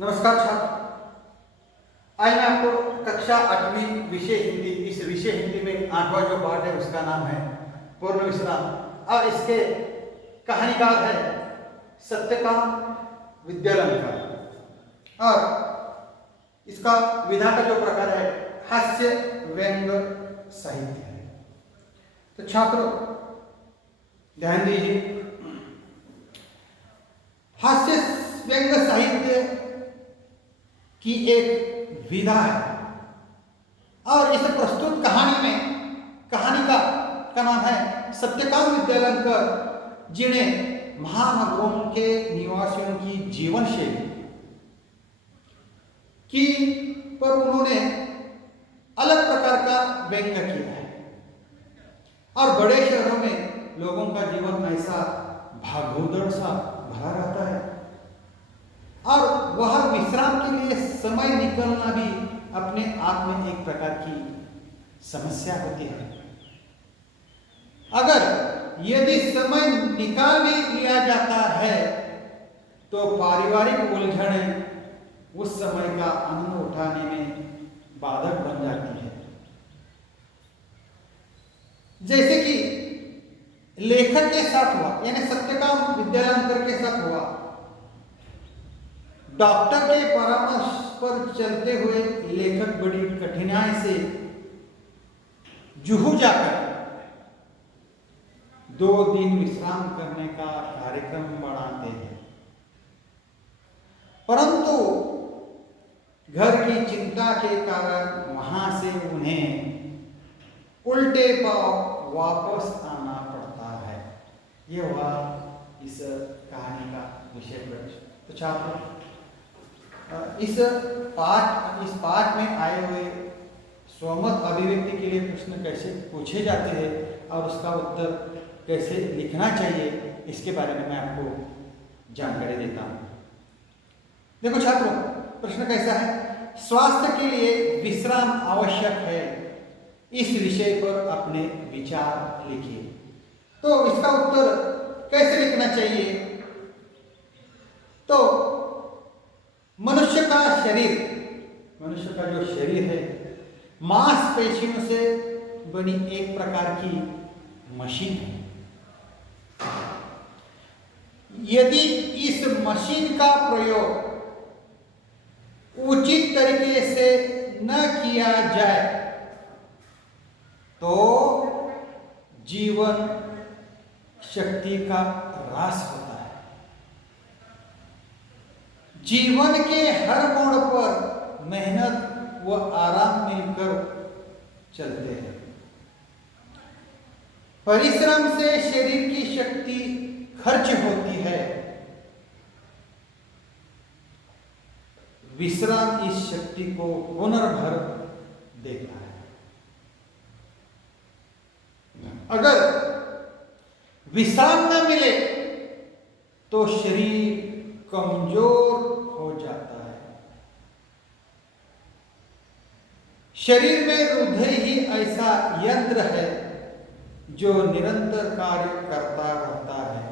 नमस्कार छात्र, आज मैं आपको कक्षा 8वीं विषय हिंदी, इस विषय हिंदी में 8वां जो पाठ है उसका नाम है पूर्ण विश्राम और इसके कहानीकार है सत्यकाम विद्यालंकार और इसका विधा का जो प्रकार है हास्य व्यंग साहित्य है। तो छात्रों ध्यान दीजिए, हास्य व्यंग साहित्य की एक विधा है और इस प्रस्तुत कहानी में कहानी का नाम है सत्यकाम विद्यालंकर, जिन्हें महानगरों के निवासियों की जीवन शैली की पर उन्होंने अलग प्रकार का व्यंग किया है और बड़े शहरों में लोगों का जीवन ऐसा भागदौड़ सा भरा रहता है और वह विश्राम के लिए समय निकलना भी अपने आप में एक प्रकार की समस्या होती है। अगर यदि समय निकाल भी लिया जाता है तो पारिवारिक उलझनें उस समय का आनंद उठाने में बाधक बन जाती है। जैसे कि लेखक के साथ हुआ, यानी सत्यकाम विद्यालंकर के साथ हुआ। डॉक्टर के परामर्श पर चलते हुए लेखक बड़ी कठिनाई से जुहू जाकर 2 दिन विश्राम करने का कार्यक्रम बनाते हैं, परंतु घर की चिंता के कारण वहां से उन्हें उल्टे पांव वापस आना पड़ता है। यह हुआ इस कहानी का विषय प्रश्न। तो छात्रों, इस पाठ में आए हुए स्वमत अभिव्यक्ति के लिए प्रश्न कैसे पूछे जाते हैं और उसका उत्तर कैसे लिखना चाहिए, इसके बारे में मैं आपको जानकारी देता हूं। देखो छात्रों, प्रश्न कैसा है? स्वास्थ्य के लिए विश्राम आवश्यक है, इस विषय पर अपने विचार लिखिए। तो इसका उत्तर कैसे लिखना चाहिए? तो मनुष्य का जो शरीर है मांसपेशियों से बनी एक प्रकार की मशीन है। यदि इस मशीन का प्रयोग उचित तरीके से न किया जाए तो जीवन शक्ति का ह्रास होता है। जीवन के हर मोड़ पर मेहनत व आराम मिलकर चलते हैं। परिश्रम से शरीर की शक्ति खर्च होती है, विश्राम इस शक्ति को पुनर्भर देता है। अगर विश्राम न मिले तो शरीर कमजोर हो जाता है। शरीर में हृदय ही ऐसा यंत्र है जो निरंतर कार्य करता रहता है,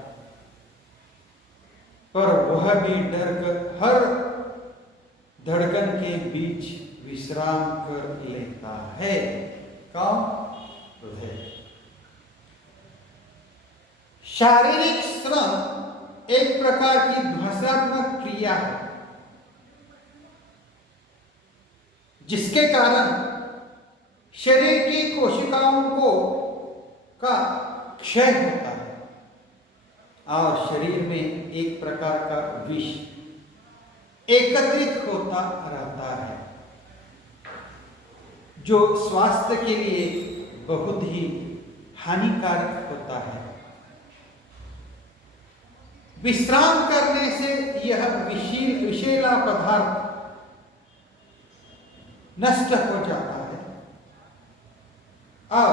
पर वह भी डर कर हर धड़कन के बीच विश्राम कर लेता है। कौन? हृदय। शारीरिक श्रम एक प्रकार की ध्वंसात्मक क्रिया है, जिसके कारण शरीर की कोशिकाओं का क्षय होता है और शरीर में एक प्रकार का विष एकत्रित होता रहता है, जो स्वास्थ्य के लिए बहुत ही हानिकारक होता है। विश्राम करने से यह विषैला पदार्थ नष्ट हो जाता है और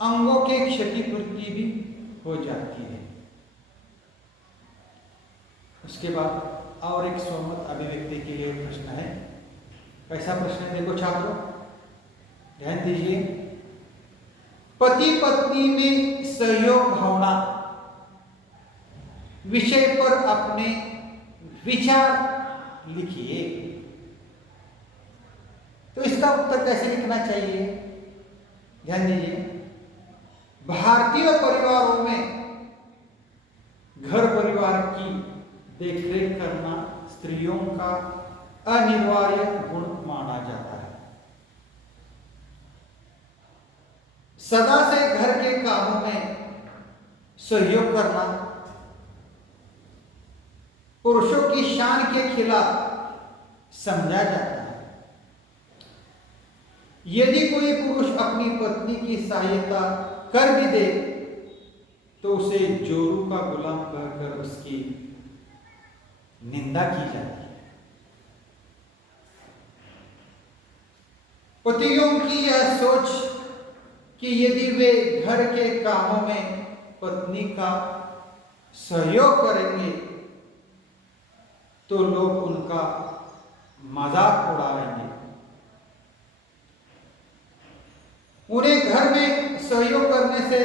अंगों के क्षतिपूर्ति भी हो जाती है। उसके बाद और एक स्वमत अभिव्यक्ति के लिए प्रश्न है। कैसा प्रश्न है? देखो छात्रों, ध्यान दीजिए। पति पत्नी में सहयोग भावना विषय पर अपने विचार लिखिए। तो इसका उत्तर कैसे लिखना चाहिए, ध्यान दीजिए। भारतीय परिवारों में घर परिवार की देखरेख करना स्त्रियों का अनिवार्य गुण माना जाता है। सदा से घर के कामों में सहयोग करना पुरुषों की शान के खिलाफ समझा जाता है। यदि कोई पुरुष अपनी पत्नी की सहायता कर भी दे तो उसे जोरू का गुलाम कहकर उसकी निंदा की जाती है। पतियों की यह सोच कि यदि वे घर के कामों में पत्नी का सहयोग करेंगे तो लोग उनका मजाक उड़ाएंगे, उन्हें घर में सहयोग करने से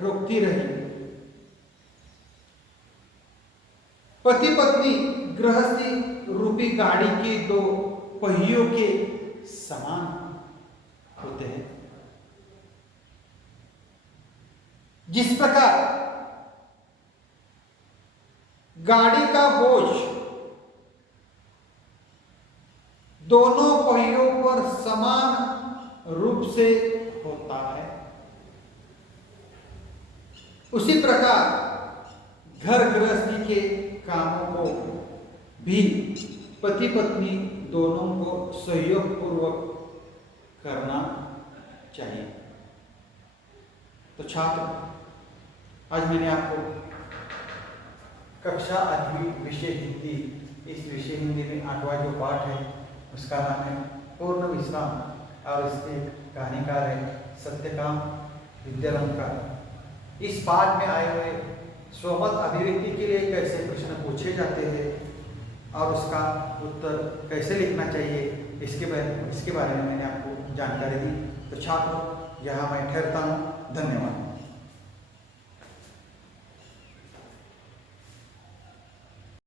रोकती रहेगी। पति पत्नी गृहस्थी रूपी गाड़ी के दो पहियों के समान होते हैं। जिस प्रकार गाड़ी का बोझ दोनों पहियों पर समान रूप से होता है, उसी प्रकार घर गृहस्थी के कामों को भी पति पत्नी दोनों को सहयोग पूर्वक करना चाहिए। तो छात्र, आज मैंने आपको कक्षा 8वीं विषय हिंदी, इस विषय हिंदी में 8वां जो पाठ है उसका नाम है पूर्ण विश्राम और इसके कहानीकार है सत्यकाम विद्यालंकार। इस पाठ में आए हुए स्वमत अभिव्यक्ति के लिए कैसे प्रश्न पूछे जाते हैं और उसका उत्तर कैसे लिखना चाहिए, इसके बारे में मैंने आपको जानकारी दी। तो छात्रों, यहाँ मैं ठहरता हूँ। धन्यवाद।